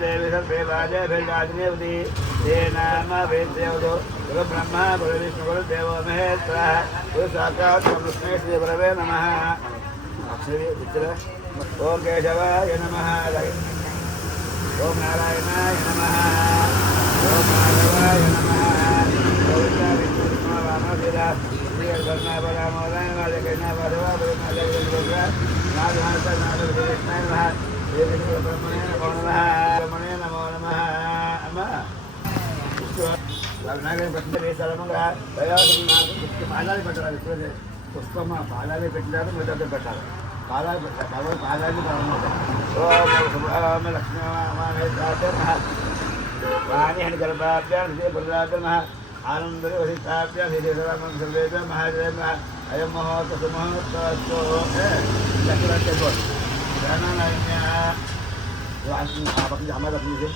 देवी सर्वे राजे भेजाग्निवती ते नाम वेदेवदो गुरु ब्रह्मा गुरु विष्णु गुरु देवो महेश्वरः गुरु साक्षात् कृष्णे श्री गुरवे नमः। ओम केशवाय नमः। ओम नारायणाय नमः। ओम माधवाय नमः। गोविंदा विष्णु विष्णु वामदेवा श्री कर्णा बलामोदय वाले कर्णा वादवा वाले गोविंदा नाद नाद नाद कृष्णाय नमः। ब्रह्मणे नमो नमः। ब्रह्मणे नमो नमः। अम्मा नागरे पट्टले सलमंगा दयादि नाग पालाले पट्टाले पुष्पम पालाले పెట్టారు మొదట పెట్టాలి పాలాలు బాబా పాలాలు బాగుంది ఓం లక్ష్మీ మామేతాయ వాణి హని గర్భాభ్యాం శ్రీ పురుషాభ్యాం ఆనందరి వసితాభ్యాం శ్రీ రామం సర్వేభ్యాం మహాదేవ అయం మహోత సుమహోత్సవో లక్ష్మీ బోల్ ధననాన్య आपकी हमारा अपनी से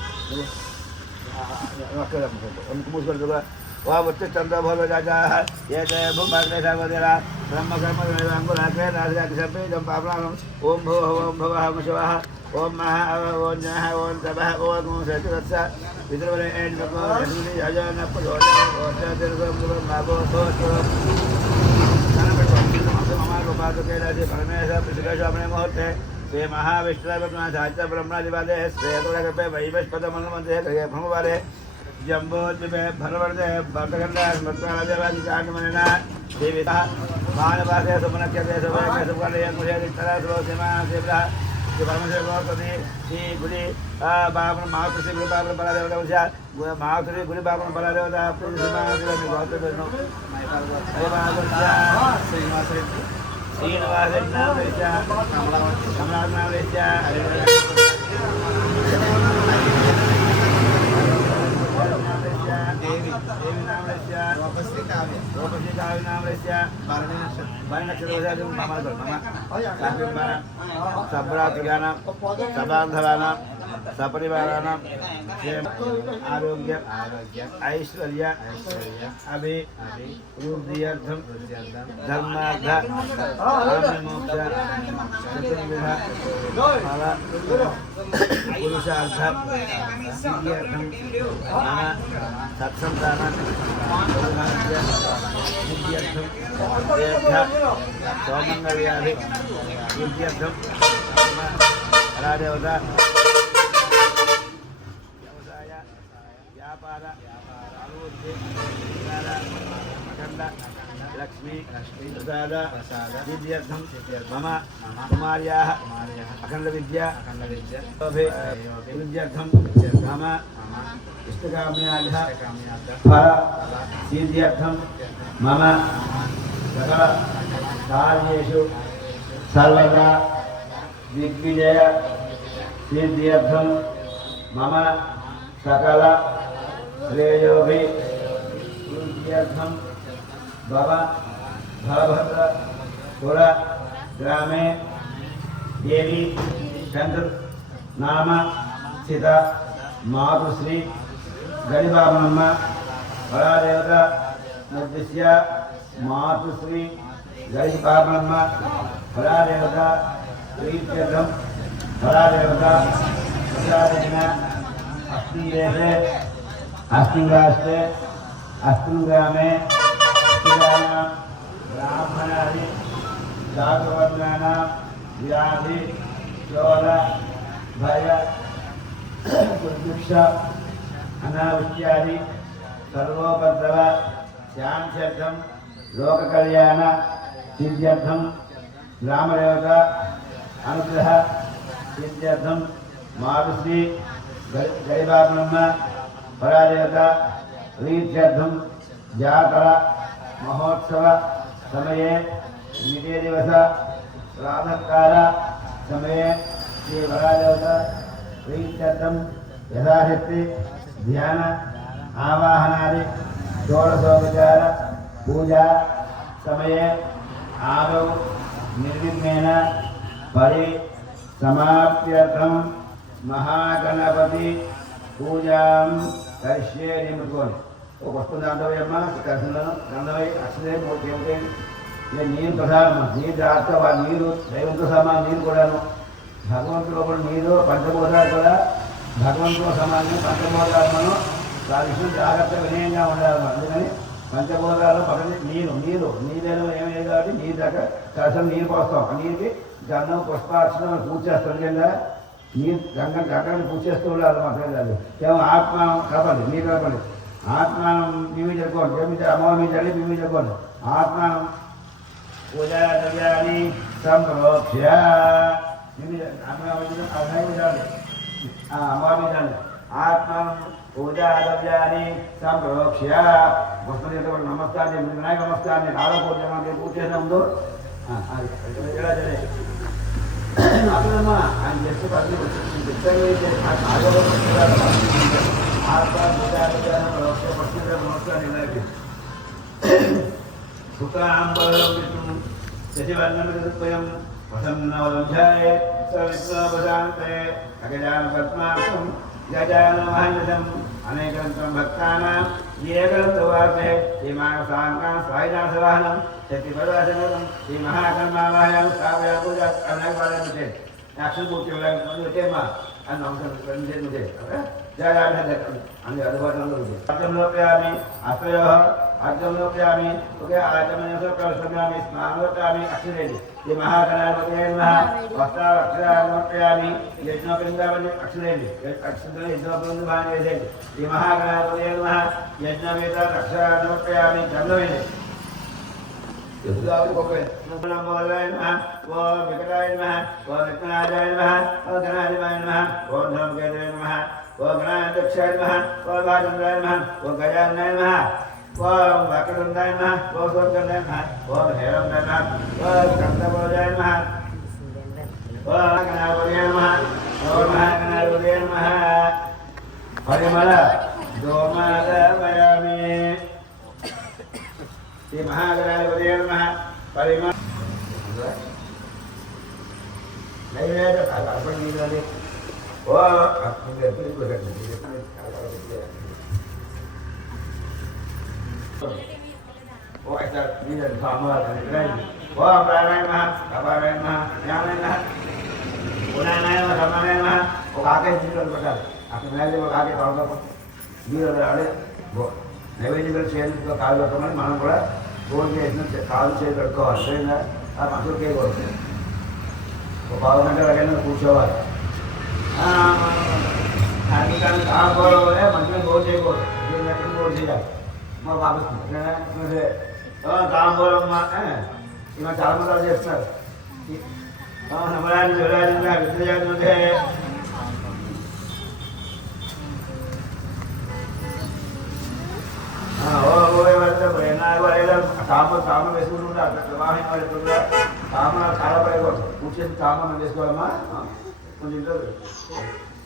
उनको मुझको दूंगा वह बच्चे चंद्र भोल राजा है ये जय भूम भाग्य सागरा ब्रह्म कर्म अंगुल आके राजा के सब जब पापना ओम भव हम शिवा ओम महा ओम जह ओम तबह ओम सचरत्सा पितृवरे एंड भगवान रसूली अजन पलोट ओम दीर्घ मागो तो हमारे को बात के राजे परमेश्वर पितृ अपने मुहूर्त है श्री महाविष्णु ब्रह्मणादिवादे श्रेयतुलकपे वैवस्पतमन्वन्ते ब्रह्मवादे जम्बोद्विपे भरवर्दे भक्तगण्डा स्मृत्वादिवादिकाण्डमनिना देविता मानवासे सुमनक्यते सुभयके सुभकर्णयन् मुझेदिक्तरा सुरोसिमा शिवः श्री परमेश्वर गौतमी श्री गुरी बाबन मातृश्री गुरु बाबन बलादेवता मातृश्री गुरु बाबन बलादेवता श्रीमा गौतमी श्रीनिवासनावेश कमलानावेश देवीनावेश रोपसिकाविनावेश वर्णनक्षत्रवशादं मम सब्रातिगानां सबान्धवानां सपरिवाराणां क्षेम आरोग्य ऐश्वर्य अभिवृद्ध्यर्थं धर्मार्थ काममोक्ष चतुर्विध फल पुरुषार्थ सिद्ध्यर्थं मम सत्सन्तान सिद्ध्यर्थं सौमङ्गल्यादि सिद्ध्यर्थं रादेवता व्यापार अभिवृद्धि अखंड लक्ष्मी प्रसाद सिद्ध्यर्थं मम कुमार्याः अखंड विद्या सिद्ध्यर्थं मम इष्टकाम्याः फल सिद्ध्यर्थं मम सकल कार्येषु सर्वदा दिग्विजय सिद्ध्यर्थं मम सकल श्रेयोभिवृद्ध्यर्थं भव भवभद्र पुर ग्रामे देवी चंद्र नाम स्थित मातुश्री गणिबाबनम्म फलादेवता निर्दिश्य मातुश्री गणिबाबनम्म फलादेवता प्रीत्यर्थं फलादेवता प्रसादेन अस्तिदेशे अस्तिराष्ट्रे अस्तिग्रामे अस्तिराणां ब्राह्मणादि जातवर्णानां व्याधि शोध भय दुर्भिक्ष अनावृष्ट्यादि सर्वोपद्रव शान्त्यर्थं लोककल्याण सिद्ध्यर्थं ग्रामदेवता अनुग्रह सिद्ध्यर्थं मातुश्री गणिबाबनम्म फलादेवता प्रीत्यर्थं जातर महोत्सव समये निजे दिवस प्रातःकाल समये श्री फलादेवता प्रीत्यर्थं यथाशक्ति ध्यान आवाहनादि षोडशोपचार पूजा समये आदौ निर्विघ्नेन परिसमाप्त्यर्थं महागणपति पूजां करिष्ये निमुकोन् పుష్పం దాండవై అమ్మ కృష్ణులను గంధవై అక్షరే మూర్తి నీరు ప్రధానమ్మ నీరు జాగ్రత్త నీరు దైవంతో సమానం నీరు కూడాను భగవంతుడు కూడా నీరు పంచభూతాలు కూడా భగవంతుడు సమానం పంచభూతాలను ఆ విషయం జాగ్రత్తగా వినయంగా ఉండాలి. అందుకని పంచభూతాలు పక్కన నీరేమో ఏమయ్యేది కాబట్టి నీరు దాకా కలసం నీరు పోస్తాం. ఆ నీరుకి గంధం పుష్పార్చన పూజ చేస్తాం కింద నీరు గంగని పూజ చేస్తూ ఉండాలి. మా పిల్లలు ఏమో ఆత్మానం కలపండి నీరు కలపండి ఆత్మానం బిమ్మి చెప్పుకోండి ఏమి అమ్మ మీ తల్లి బిమ్మి చెప్పుకోండి ఆత్మానం పూజా ద్రవ్యాన్ని సంప్రోక్ష్య అమ్మవారి ఆత్మానం పూజా ద్రవ్యాన్ని సంప్రోక్ష్య పుష్పం నమస్కారం వినాయక నమస్కారాన్ని ఆరోగ్య పూజ చేసిన ముందు అప్పుడమ్మా ఆయన చేస్తే పది ఆత్మ పూజా ద్రవ్యాన్ని నమస్కారం సుఖాంబరం విష్ణు శశివర్ణమృతత్వయం వసన్నవలంధ్యాయ సవిశ్వపదాంతే అగజాన పద్మాక్షం గజానమహంసం అనేకంతం భక్తానాం ఏకదంతవాసే శ్రీమానసాంకాం స్వాయినాశవాహనం శక్తిపదాసనం శ్రీ మహాకర్మావాహనం స్థాపయ పూజ అనేక పాలన యాక్షన్ పూర్తి వచ్చేమ్మా అని నమస్కారం అన్ని అందుబాటులో ఉంది అర్థంలోప్యామి అస్త్రయో అర్థంలోప్యామి ఒకే ఆచమనోప్యామి స్నానోప్యామి అక్షరేది ఈ మహాగణాధిపతి వస్త్రాక్షరాన్ని యజ్ఞోపలింగాన్ని అక్షరేది అక్షరం యజ్ఞోపలింగ బాగా వేసేది ఈ మహాగణాధిపతి యజ్ఞవేద అక్షరాన్ని చంద్రవేది నమోదాయ నమః ఓం వికటాయ నమః ఓం విఘ్నాయ నమః ఓం గణాధిపాయ నమః ఓం ధూమకేతవే నమః ఓం గణాధ్యక్షాయ నమః ఓం వాచంద్రాయ నమః ఓం గజాననాయ నమః ఓం వక్రతుండాయ నమః ఓం సూర్యచంద్రాయ నమః ఓం హేరండాయ నమః ఓం స్కందభోజాయ నమః ఓం గణాధిపతయే నమః ఓం మహాగణాధిపతయే నమః పరిమళ దోమదమయామి శ్రీ మహాగణాధిపతయే నమః పరిమళ నైవేద్య అర్పణ ఓ ఓం ప్రాణాయ నమః అపారాయ నమః జ్ఞానాయ నమః గుణానాయ నమః కర్మాయ నమః ఒక ఆకాశ జీవులను పెట్టాలి అక్కడ మేலே ఒక ఆకే కావాలి మీరు ఆడే నైవేద్యం చేతులతో కాలు పెట్టమని మనం కూడా ఫోన్ చేసిన కాలు చేతి పెట్టుకోవాలి సరేనా ఆ మనసులు కేయకూడదు ఒక పావు గంట రకైనా కూర్చోవాలి కానీ కాకపోవడం మంచిగా గోల్ చేయకూడదు ఎక్కడ గోల్ చేయాలి మా బాబు కాంబోలమ్మ ఇలా చాలా మంది చేస్తున్నారు నమరాజు శివరాజు విద్యాజే కామం వేసుకుంటుంటే వివాహం వాళ్ళు ఎప్పుడు కామం చాలా పడకూడదు కూర్చొని కామం వేసుకోవాలమ్మా కొంచెం ఇంట్లో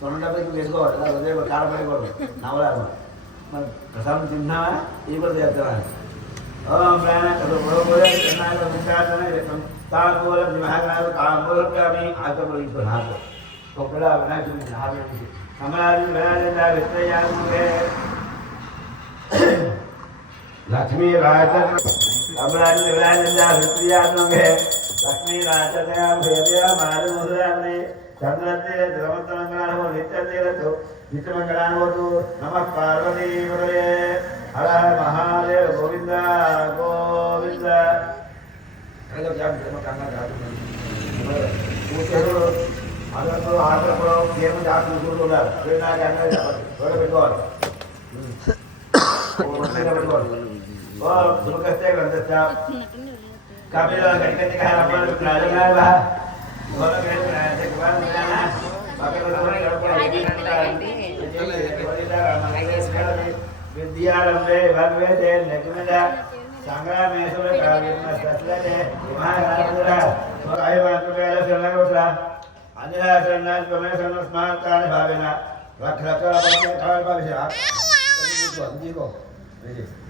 సొంత డబ్బులకి వేసుకోవాలి ఉదయం చాలా పడకూడదు నవలాలి మరి ప్రసాదం తిన్నావా ఈ కూడా చేస్తావా ఓం ప్రాణ తాళపూల మహారాజు తాళపూలప్యామి ఆత్మపలించు నాకు ఒక్కడ వినాయకుడికి ఆవించి సమరాజు వినాయక విశ్వయాముఖే లక్ష్మీ రాజ సమరాజు వినాయక విశ్వయాముఖే లక్ష్మీ రాజతయా మారుమురాని చంద్రతే ధ్రువంతమంగళానో నిత్యతీరతో నిత్యమంగళానోతు నమః పార్వతీపతయే హర మహాదేవ గోవింద గోవింద కూర్చోడు అందరూ ఆటలు గేమ్ జాగ్రత్త కూర్చుంటారు పెట్టుకోవాలి ఓ దుర్గస్తే గ్రంథస్థ కపిల గణపతి రాజగాయ విద్యారంభే భగవతే నగ్నద సంగ్రామేశ్వర కావ్యమస్తలే మహారాజుల ఐవాంతువేల శరణగోస అనిలా శరణాన్ కమేశన స్మారకాన భావేన రక్షక కాల భవిష్య జీవో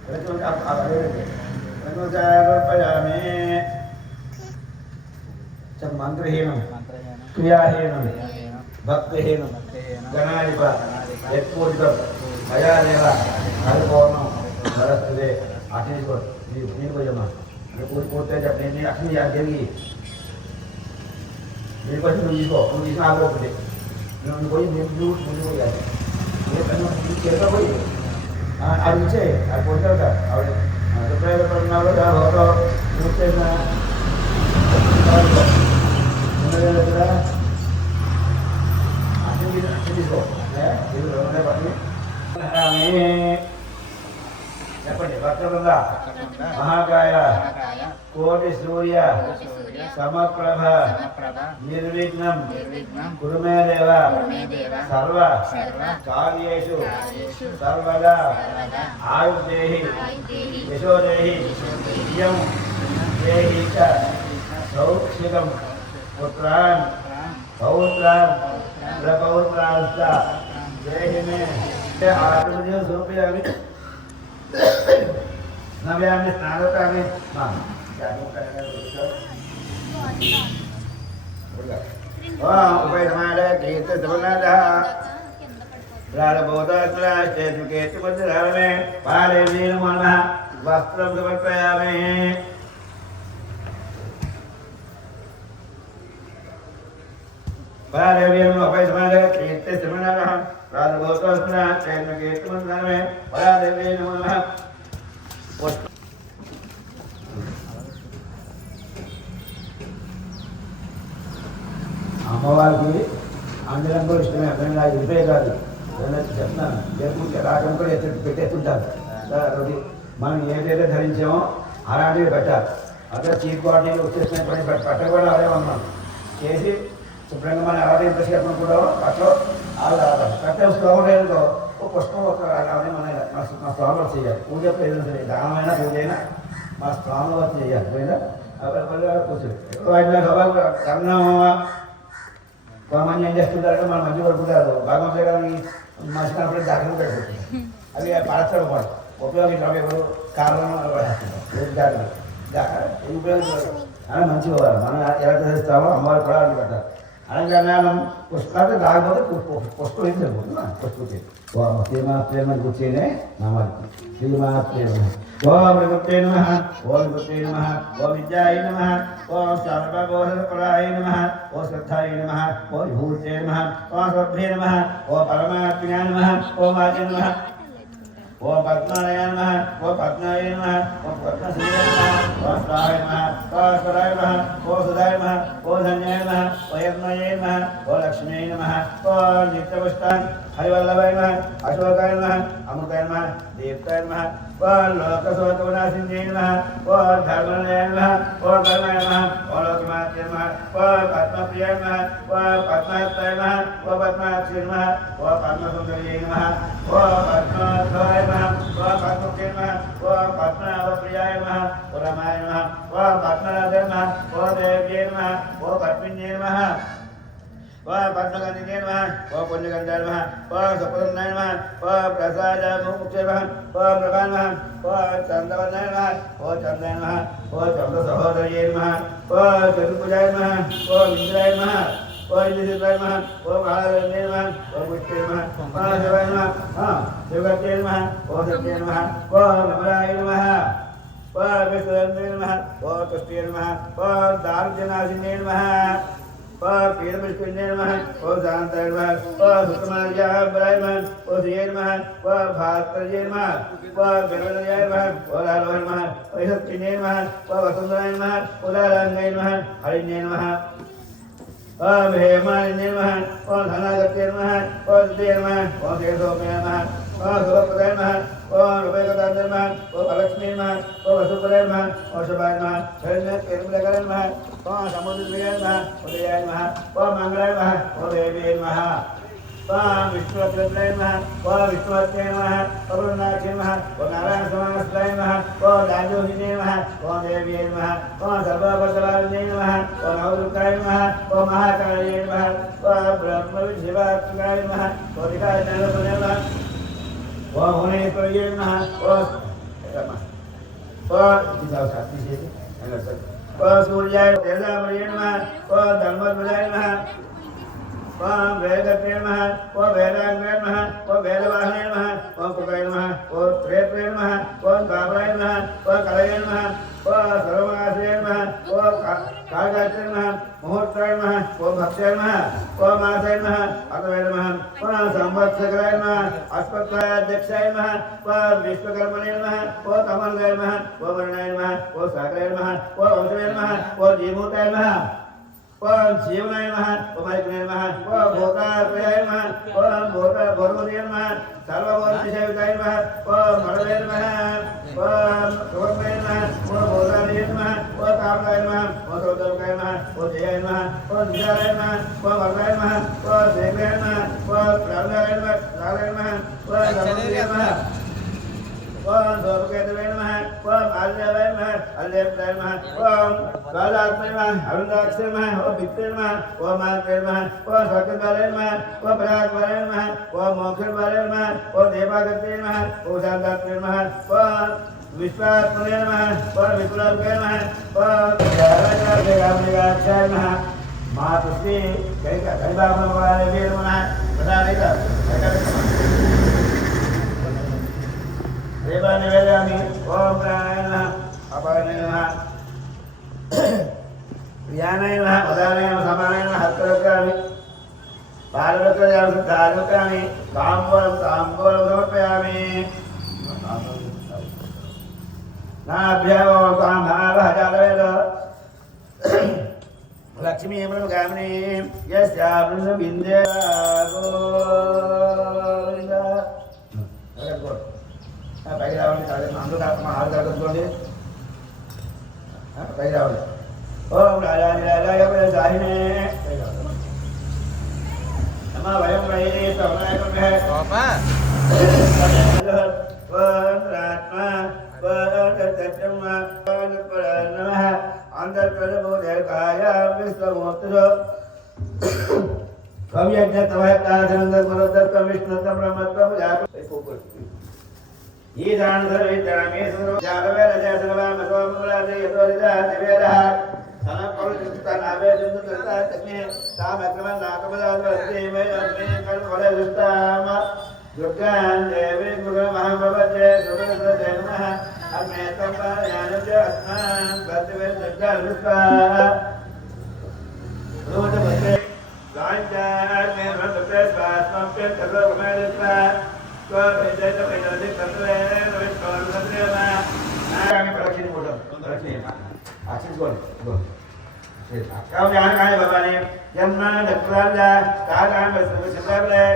రచన ఆవరే రచనచారపయామి చ మంత్రహీనం క్రియాహీనం భక్తిహీనం గణాధిప యత్పూజితం భయాదేవ హరికోణం వరస్తే అట్నే నేను పోయమ్మా పోతే నేను అట్నే జరిగి నేను కొంచెం నువ్వు తీసుకో ఆగోకుంటే నువ్వు పోయి ముందు పోయాలి చేత పోయి అది ఇచ్చే అది పోతావు కదా ఆవిడ ఉపయోగపడినాడు తీసుకో చెప్పండి వక్రతుంగ మహాకాయ కోటి సూర్య సమప్రభ నిర్విఘ్నం కురు మే దేవ సర్వ కార్యేషు సర్వదా ఆయుర్దేహి యశోదేహి యం దేహి చ సౌఖ్యకం పుత్రాన్ పౌత్రాన్ ప్రపౌత్రాంశ్చ దేహి మే ఆత్మజీవ స్వరూపయామి నవ్యామి స్నాగతామి ఉపయమాన కీర్తి సమనాద ప్రారభూతేతుమందిరామే పాలే నీలమన వస్త్రం సమర్పయామి పాలే వీరమ ఉపయమాన కీర్తి సమనాద ప్రారభూతేతుమందిరామే పాలే నీలమన అమ్మవారికి ఆంజనేయం కూడా ఇష్టమే అర్థం నాకు ఇదే కాదు చెప్తున్నాను జరుగుతుంటే రాకం కూడా పెట్టేస్తుంటారు మనం ఏదైతే ధరించామో అలాంటివి పెట్టాలి అదే చీప్ క్వాలిటీలు వచ్చేసిన పట్ట కూడా అదే ఉన్నాం చేసి శుభ్రంగా మనం అలాగే ఎంతసేపు కూడా పట్టలో కట్టే శ్లోకం ఓ పుష్పం ఒక అలాగే మన మా స్వామి చేయాలి పూజ ఏదైనా సరే దానమైనా పూజ అయినా మా స్వామి చేయాలి పోయినా కూర్చొని కన్నా కొంతమంది ఏం చేస్తుంటారంటే మన మంచి పడుకుంటారు భగవంతుడు గారిని మనిషినప్పుడు దాఖలు పెట్టుకుంటారు అవి పడతాడు పాడు ఉపయోగించాలి ఎవరు కారణం ఉపయోగించారు అని మంచిగా పోవాలి మనం ఎలా చేస్తామో అమ్మవారు కూడా అని పెట్టారు అలంకరణం పుష్పాలు రాకపోతే పుష్పం ఏం సరిపోతుంది పుష్పం శ్రీమాత్రేమని కూర్చొని నామాలి శ్రీమాత్రేమ ఓం ఋగుప్తే నమః ఓం ఋగుప్తే నమః ఓం విద్యాయ నమః ఓం సర్వబోధపరాయ నమః ఓం శ్రద్ధాయ నమః ఓం విభూతే నమః ఓం స్వభ్యే నమః ఓం పరమాత్మనే నమః ఓం వాచే నమః ఓం పద్మాయ నమః ఓం పద్మాయ నమః ఓం పద్మశ్రీయ నమః ఓం స్వాహాయ నమః ఓం స్వరాయ నమః ఓం సుధాయ నమః ఓం ధన్యాయ నమః ఓం యజ్ఞాయ నమః ఓం లక్ష్మీయ నమః ఓం నిత్యపుష్టాన్ హరివల్లభాయ నమః అశోకాయ నమః అమృతాయ నమః దీప్తాయ నమః ఓం లోకశోకవినాశిన్యై నమః ఓం ధర్మణాయ నమః ఓం కరుణాయ నమః ఓం లోకమాత్రే నమః ఓం పద్మప్రియాయ నమః ఓం పద్మాత్మాయ నమః ఓం పద్మాక్షి నమః ఓం పద్మసుందర్యై నమః ఓం పద్మాధ్వాయ నమః ఓం పద్మప్రియ నమః ఓం పద్మనాభప్రియాయ నమః ఓం రమాయ నమః ఓం పద్మనాథాయ నమః ఓం దేవ్యై నమః ఓం పద్మిన్యై నమః ఓం పద్మగంధికే నమః ఓం పుణ్యగంధాయ నమః ఓం సుప్రసన్నాయ నమః ఓం ప్రసాదముఖ్య నమః ఓం ప్రభాయ నమః ఓం చంద్రవర్ణాయ నమః ఓం చంద్రాయ నమః ఓం చంద్ర సహోదర్యై నమః ఓం చతుర్భుజాయ నమః ఓం ఇంద్రాయ నమః ఓం ఇంద్రశివాయ నమః ఓం మహాదేవాయ నమః ఓం పుష్టే నమః ఓం శివాయ నమః శివగతే నమః ఓం సత్యే నమః ఓం నమరాయ నమః ఓం విశ్వేంద్రాయ నమః ఓం తుష్టే నమః ఓం దారుణ్యనాశిన్యే నమః ఓం పీడపుష్పిన్యే నమః ఓం శాంతాయ నమః ఓం సుతమార్యాయ నమః ఓం శ్రీయే నమః ఓం భాస్కర్యే నమః ఓం విరవదయాయ నమః ఓం లాలోహయ నమః ఓం సత్యన్యే నమః ఓం వసుంధరాయ నమః ఓం లాలాంగాయ నమః హరిణ్యే నమః ఓం హేమాలిన్యే నమః ఓం ధనాగత్యే నమః ఓం దుతే నమః ఓం శేషోపయ నమః ఓం శుభప్రదాయ నమః ఓం రూపేకదాయ నమః ఓం వరలక్ష్మీ నమః ఓం వసుప్రదాయ నమః ఓం శుభాయ నమః శరణ్యేర్ములకరాయ నమః ఓం సముద్రయాయ నమః ఉదయాయ నమః ఓం మంగళాయ నమః ఓం దేవ్యే నమః ఓం విష్ణువత్రాయ నమః ఓం విష్ణువత్యే నమః ఓం వరుణాక్షే నమః ఓం నారాయణ సమానస్థాయ నమః ఓం రాజోహినే నమః ఓం దేవ్యే నమః ఓం సర్వభద్రవారిణే నమః ఓం నవదుర్గాయ నమః ఓం మహాకాళయే నమః ఓం బ్రహ్మ విద్యవాత్మకాయ నమః ఓం వికాయ నమః ఓం భువనేశ్వర్యే నమః ఓం ఓం సూర్యాయ తేజామయే నమః ఓం ధర్మధ్వజాయ నమః ओम वेदत्रे नमः ओम वेदांगे नमः ओम वेदवाहने नमः ओम कुबेर नमः ओम त्रेत्रे नमः ओम कामराय नमः ओम कलये नमः ओम सर्वनाशे नमः ओम कालगात्रे नमः मुहूर्ताय नमः ओम भक्त्याय नमः ओम आसाय नमः अतवे नमः ओम संवत्सराय नमः अस्मत्ताय अध्यक्षाय नमः ओम विश्वकर्मणे नमः ओम कमलगाय नमः ओम वर्णाय नमः ओम सागराय नमः ओम वंशवे नमः ओम जीमूताय नमः ओम जीवनाय नमः ओम ऐक्याय नमः ओम भूतात्मयाय नमः ओम भूतभर्मणे नमः सर्वभूतविषयकाय नमः ओम मणवे नमः ओम सुवर्णाय नमः ओम भूताय नमः ओम कामकाय नमः ओम सौदर्काय नमः ओम जयाय नमः ओम विशालाय नमः ओम वर्णाय नमः ओम देवाय नमः ओम प्राणाय नमः प्राणाय नमः ओम नमस्ते नमः ओम धूपकेतवे नमः ओम आल्यवाय नमः अल्यप्राय नमः ओम कालात्मने नमः अरुणाक्षे नमः ओम वित्ते नमः ओम मात्रे नमः ओम शक्तिबाले नमः ओम परात्मने नमः ओम मोक्षबाले नमः ओम देवागते नमः ओम शांतात्मने नमः ओम विश्वात्मने नमः ओम विपुलात्मने नमः ओम ज्ञानाचार्य नमः मातुश्री कैबामवाले नमः प्रदानेका देवा निवेदयामि ओम प्राणाय नमः अपानाय नमः ज्ञानाय नमः उदानाय नमः समानाय नमः हस्तरकामि पादरकामि शुद्धारकामि ताम्बूलं समर्पयामि नाभ्यां कामभावः जातवेद लक्ष्मी मृगामिनी यस्यां विन्द्या गोविन्द పైకి రావాలి అందరూ ఆరు కలుగుతుంది పైకి రావాలి ఓం రాజాని రాజాయ సాహినే నమ వయం వైరే సమనాయకమే ఓం రాత్మ వరతత్మ నమః అంతర్కలబోధకాయ విశ్వమూర్తిరో కవ్యజ్ఞ తవహకాజనంద మరదత్త విష్ణుత బ్రహ్మత్వ జాత ये दान सर्विद्रामे सर्व जागवे रजसवा मसोमलादे यतोरिदा दिवेरः सनपरुचित्तनावे सुन्दरता तस्मै तामक्रमं नाकमदावस्ते मे अस्मे कर्मफलदुष्टाम दुर्गां देवी गुरुमहाभवते सुभद्रे नमः अग्ने तम्पायानच अस्मां भद्रवे दुर्गानुस्वा रोदभद्रे गाञ्चार मे भद्रवे स्वास्मं पे सर्वमेदस्वा Kau jangan kaya bapak ni, jangan nak berada, tak akan bersama-sama.